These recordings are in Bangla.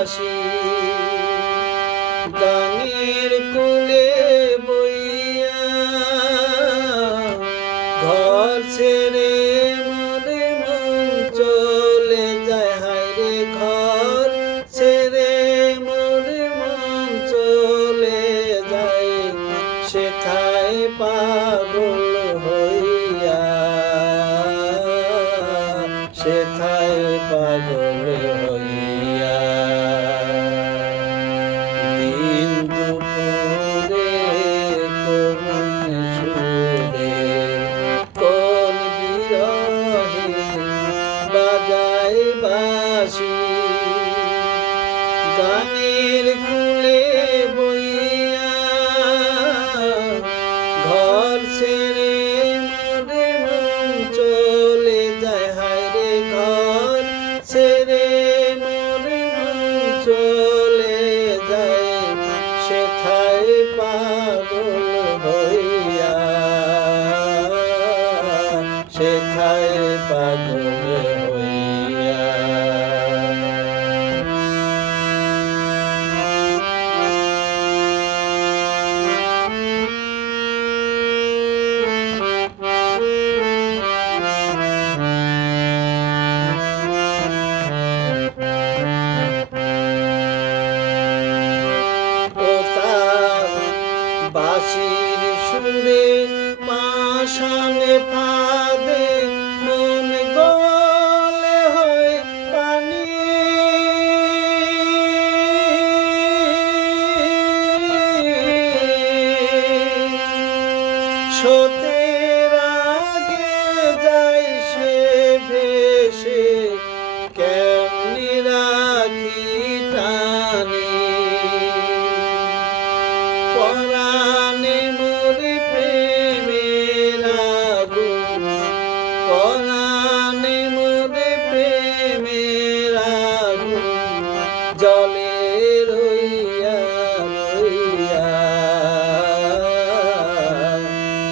আসি। গানের কোলে বইয়া ঘর ছেড়ে মনে মন চলে যায়। হাইরে ঘর ছেড়ে মনে মন চলে যায়। সেথায় পাগল গানের কুলে বইয়া ঘর ছেড়ে মরে মন চলে যায়। হায়রে ঘর ছেড়ে মরে মন চলে যায়। সেথায় পাগল হইয়া, সেথায় পাগল হইয়া বাঁশির সুরে পাশানে ফাঁদে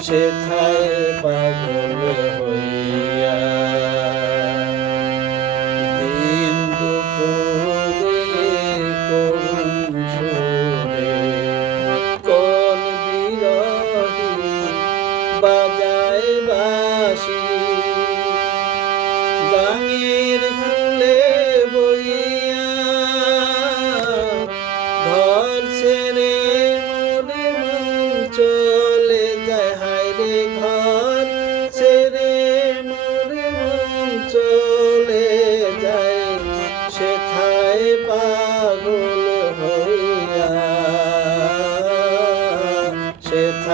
সেথায় পাগল।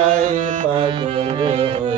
সেথায় পাগল।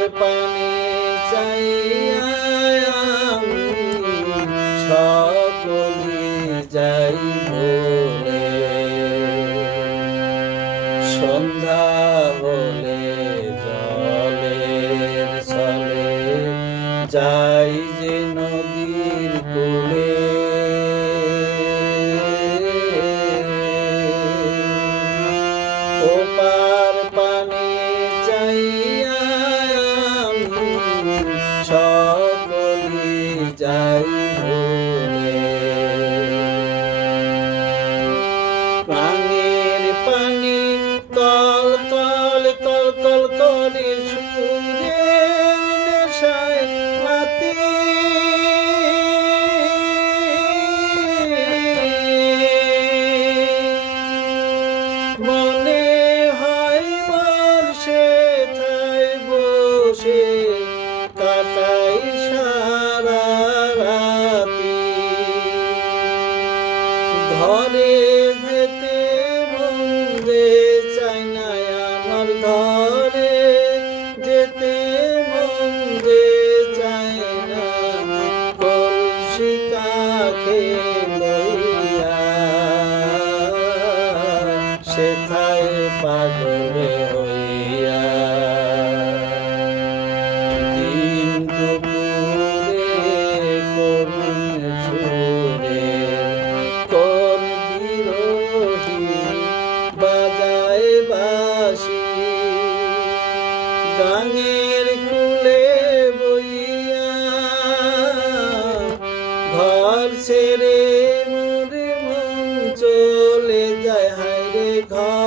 ওপার পানি চাইয়া আমি সকলি যাই বলে। সন্ধ্যা হলে জলের চলে যাই সকলি যাই ভুলে প্রাণের পানি কল কল কল কল করে সুরে ঘরে যেতে মন্দে চাই না আমার ঘরে। যেতে মন্দে চাই না কলসিকাকে লইয়া। সেথায় পাগলে গাঙের কুলে বইয়া ঘর ছেড়ে মোর মন চলে যায়। হায় রে ঘর।